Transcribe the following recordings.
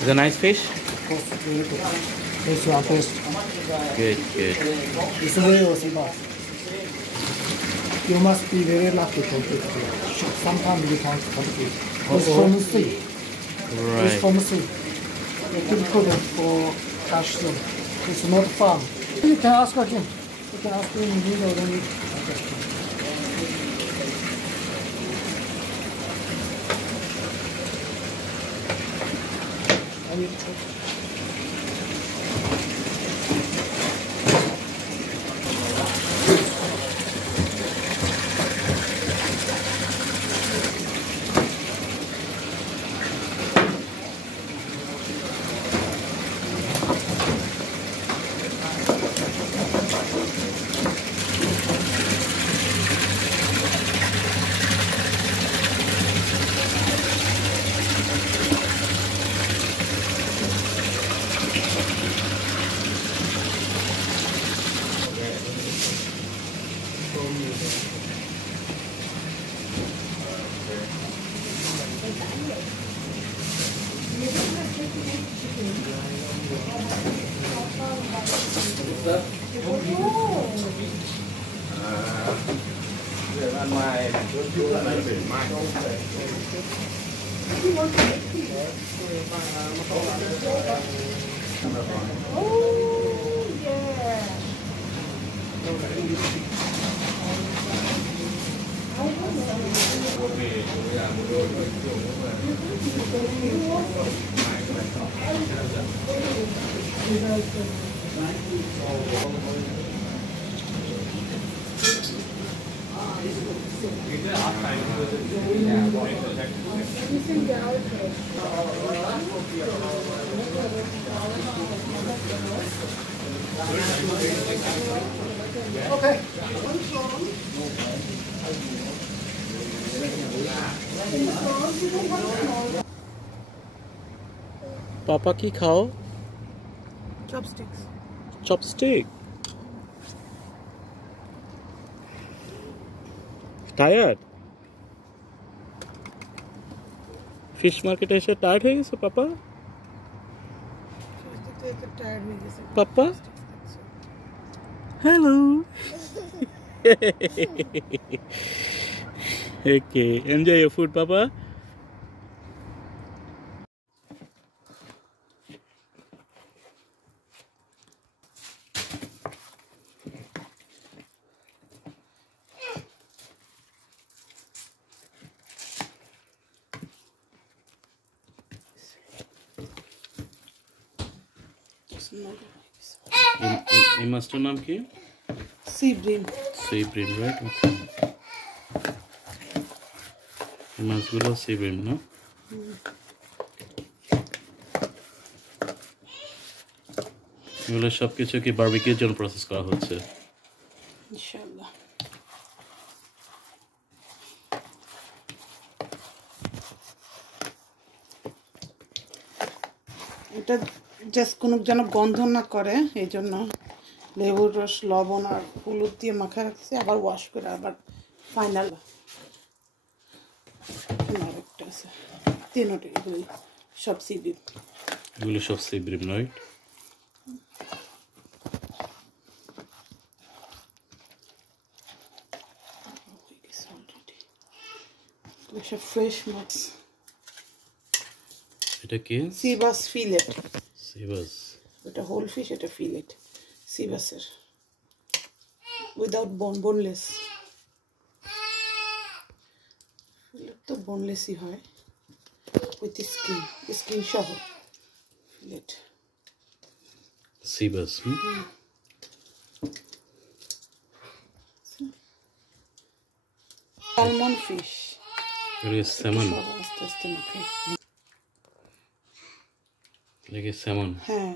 Is a nice fish? This one first. Good, good. It's very sea bass. You must be very lucky to get it. Sometimes you can't compete. It's from the sea. Right. It's from the sea. You can put it for cash zone. It's not farm. You can ask again. You can ask him in the video when you... Okay. Papa ki khao? Chopsticks. Chopstick. Tired? Fish market এসে tired হয়ে গেছে পাপা? Papa? Hello. Okay, enjoy your food, Papa. এই মাছটার নাম কি? Sea bream. Sea bream, right? Okay. এই মাছগুলো sea bream, না? এগুলো সবকিছু কি বারবিকিউর জন্য প্রসেস করা হচ্ছে? ইনশাআল্লাহ। এটা জাস্ট কোনো যেন গন্ধ না করে এই জন্য লেবুর রস, লবণ আর হলুদ দিয়ে মাখা রাখছি, আবার ওয়াশ করে আবার ফাইনাল আরেকটা আছে। তিনটে এগুলি সব সি ব্রিম। এগুলো সব sea bream, right? সব ফ্রেশ মাছ। এটা কি? C bus fillet. Sea bass. এটা হোল ফিশ, এটা ফিলেট সি বাসের, উইদাউট বোন, বোনলেস। তো বোনলেসই হয় উইথ স্কিন সহ fillet C bus salmon fish salmon আস্তে আস্তে মাখে এটাকে স্যামন হ্যাঁ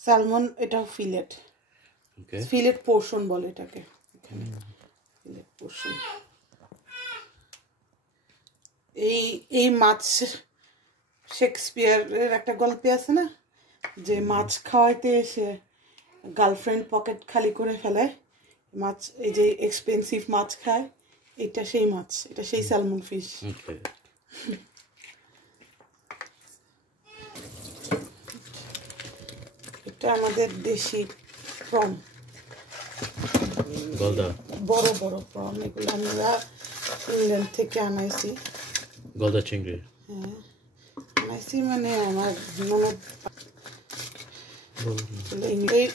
সালমন এটাও ফিলেট ওকে ফিলেট পোর্শন বলে এটাকে এখানে ফিলেট পোর্শন এই মাছ শেক্সপিয়ারের একটা গল্পে আছে না যে মাছ খাওয়াইতে এসে গার্লফ্রেন্ড পকেট খালি করে ফেলে মাছ এই যে এক্সপেন্সিভ মাছ খায় এটা সেই মাছ এটা সেই স্যালমন ফিশ ওকে এটা আমাদের দেশি প্রন গলদা বড় বড় প্রন এগুলো আমরা ইংল্যান্ড থেকে আনাইছি গলদা চিংড়ি হ্যাঁ আনাইছি মানে আমার ননদ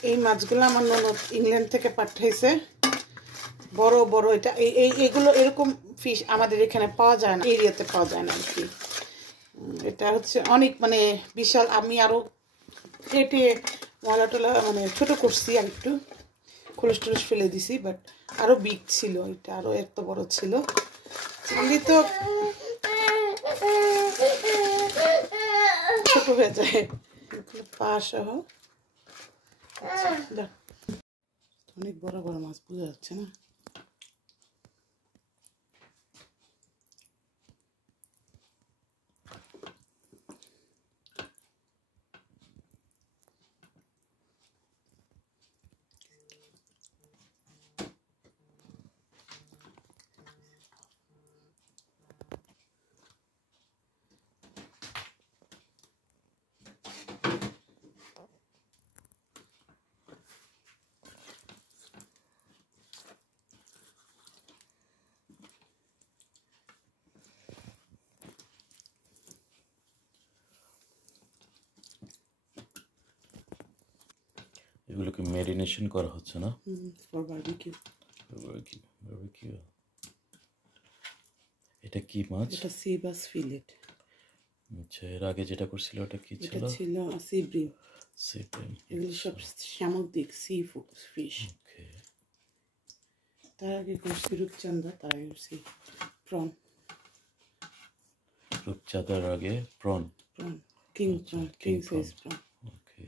এই মাছগুলো আমার ননদ ইংল্যান্ড থেকে পাঠাইছে বড় বড় এটা এইগুলো এরকম ফিশ আমাদের এখানে পাওয়া যায় না এরিয়াতে পাওয়া যায় না আর কি এটা হচ্ছে অনেক মানে বিশাল আমি আরো কেটে ময়লা টলা মানে ছোট করছি আর একটু খোলস টুলস ফেলে দিছি বাট আরো বিগ ছিল এটা আরো এত বড় ছিল চিংড়ি তো ছোট হয়ে যায় পা সহ অনেক বড় বড় মাছ বোঝা যাচ্ছে না এগুলোকে ম্যারিনেশন করা হচ্ছে না ফর বারবিকিউ বারবিকিউ এটা কি মাছ এটা সি বাস ফিলেট আচ্ছা এর আগে যেটা করছিল ওটা কি ছিল এটা ছিল সি ব্রিম সিপ্রিম এগুলো সব সামুদ্রিক সি ফিশ ওকে তার আগে করছি রূপচাঁদা তার আগে করছি প্রন রূপচাঁদার আগে প্রন কিং সাইজ প্রন ওকে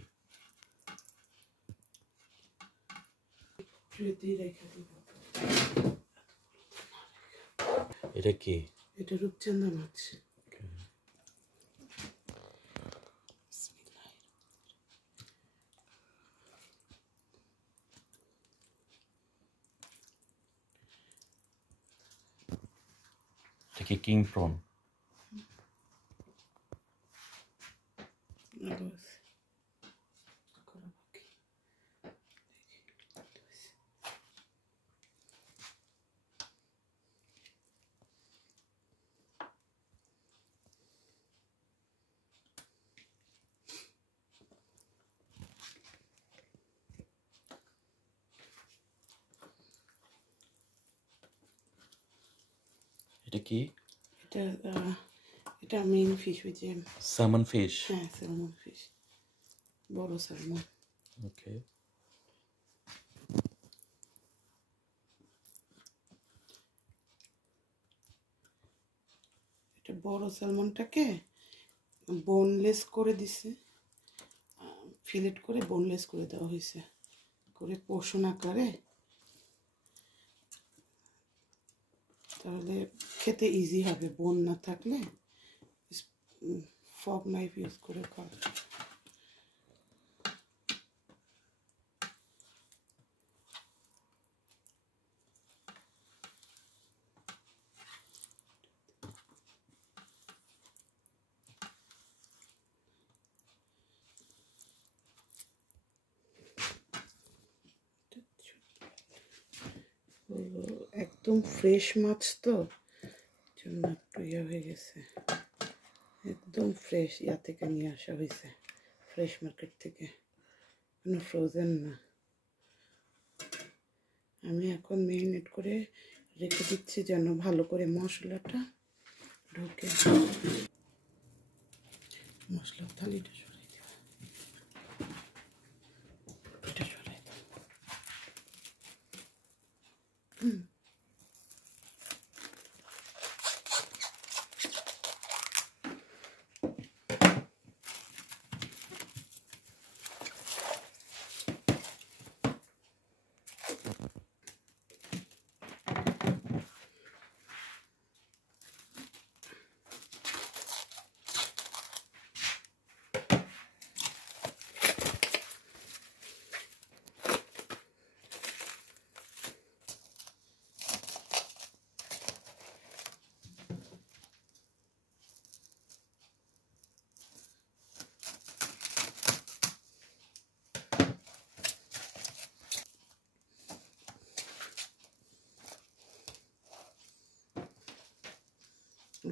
এটা কি এটা রূপচাঁদা মাছ এটা কি কিং প্রন এটা কি এটা মেইন ফিশ ওই যে স্যামন ফিশ হ্যাঁ স্যালমন ফিশ বড় স্যালমন ওকে এটা বড় স্যালমনটাকে বোনলেস করে দিছে ফিলেট করে বোনলেস করে দেওয়া হয়েছে করে পোর্শন আকারে তাহলে খেতে ইজি হবে বোন না থাকলে ফক নাইফ ইউজ করে খাওয়া একদম ফ্রেশ মাছ তো জন্য একটু ইয়ে হয়ে গেছে একদম ফ্রেশ ইয়া থেকে নিয়ে আসা হয়েছে ফ্রেশ মার্কেট থেকে কোনো ফ্রোজেন না আমি এখন ম্যারিনেট করে রেখে দিচ্ছি যেন ভালো করে মশলাটা ঢুকে মশলার থালিটা সরাই দিও, এটা সরাই দাও।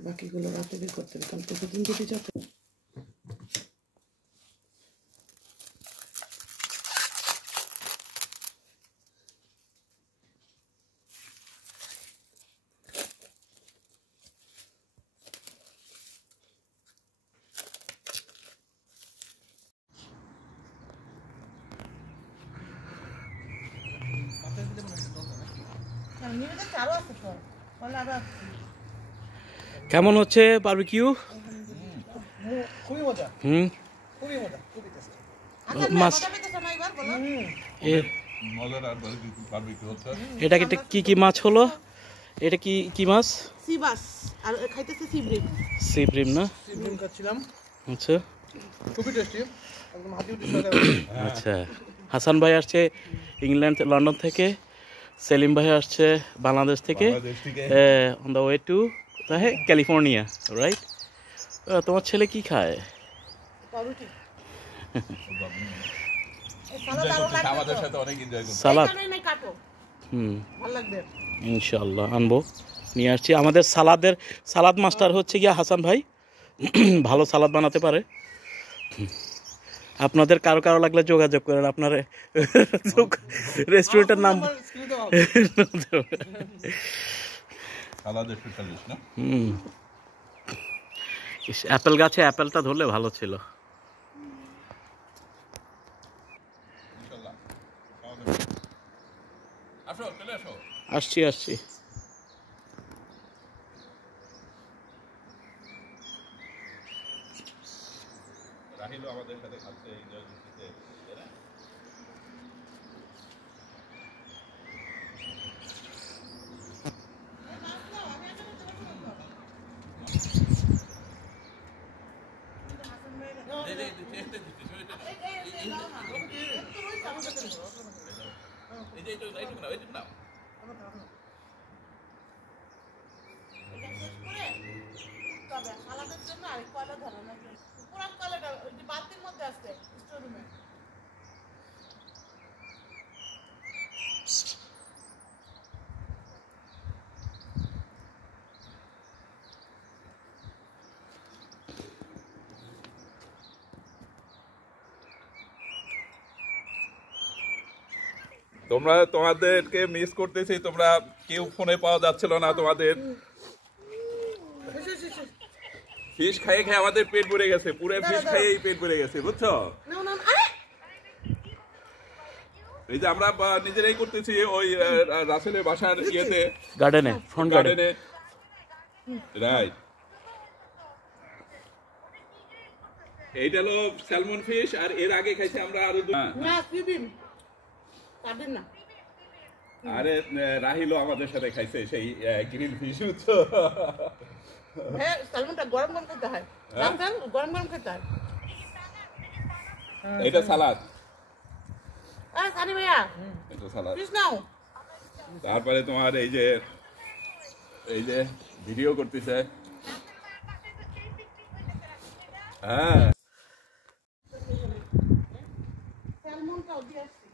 বাকিগুলো রাতে বের করতে হবে, কারণ প্রতিদিন যদি যাতে কেমন হচ্ছে বারবিকিউ? খুবই মজা, হুম, খুবই মজা, খুবই টেস্টি। মাছ এটা কি কি মাছ হলো? এটা কি কি মাছ? সি বাস আর খাইতেছে সি ব্রিম। সি ব্রিম না? সিম খাচ্ছিলাম, আচ্ছা খুবই টেস্টি, একদম হাতি উঠে। আচ্ছা, হাসান ভাই আসছে ইংল্যান্ড লন্ডন থেকে, সেলিম ভাই আসছে বাংলাদেশ থেকে, অন দ্য ওয়ে টু কোথায়? California, right? তোমার ছেলে কি খায়? পাউরুটি সালাদ। কাটো, হুম, ভালো লাগবে। ইনশাল্লাহ আনবো, নিয়ে আসছি। আমাদের সালাদ মাস্টার হচ্ছে গিয়া হাসান ভাই, ভালো সালাদ বানাতে পারে। আপনাদের কারো কারো লাগলে যোগাযোগ করেন, আপনার রেস্টুরেন্টের নাম। হুম, অ্যাপেল গাছে অ্যাপেলটা ধরলে ভালো ছিল। আসছি আসছি। আমাদের সাথে খাচ্ছে, এনজয় করতেছে। তোমাদেরকে মিস করতেছি, তোমরা কেউ ফোনে পাওয়া যাচ্ছিল না তোমাদের। ফিশ খাইয়ে খেয়ে আমাদের পেট ভরে গেছে, পুরো ফিশ খাইয়েই পেট ভরে গেছে, বুঝছো? এই যে আমরা নিজেরাই করতেছি ওই রাসেলের বাসার ইয়েতে, গার্ডেনে, ফ্রন্ট গার্ডেনে। রাইট, এইটা হলো স্যালমন ফিশ, আর এর আগে খাইছি আমরা আরো আরে রাহিলও আমাদের সাথে খাইছে সেই গ্রিল ফিশ, বুঝছো? হ্যাঁ, সালমনটা গরম গরম খেতে হয়, গরম গরম খেতে হয়। এটা সালাদ, সানি ভাইয়া এটা সালাদ। ফিশ নাও। তারপরে তোমার এই যে ভিডিও করতেছে, হ্যাঁ। স্যালমনটাও দিয়ে আসছি,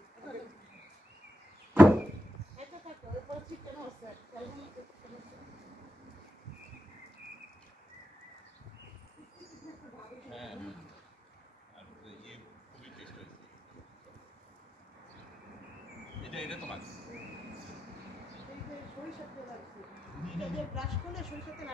এটা থাকো, এরপর চিকেন হচ্ছে, স্যালমন এটা তোমার সরিষা তেল আছে, এটা দিয়ে ব্রাশ করলে সরিষা তেল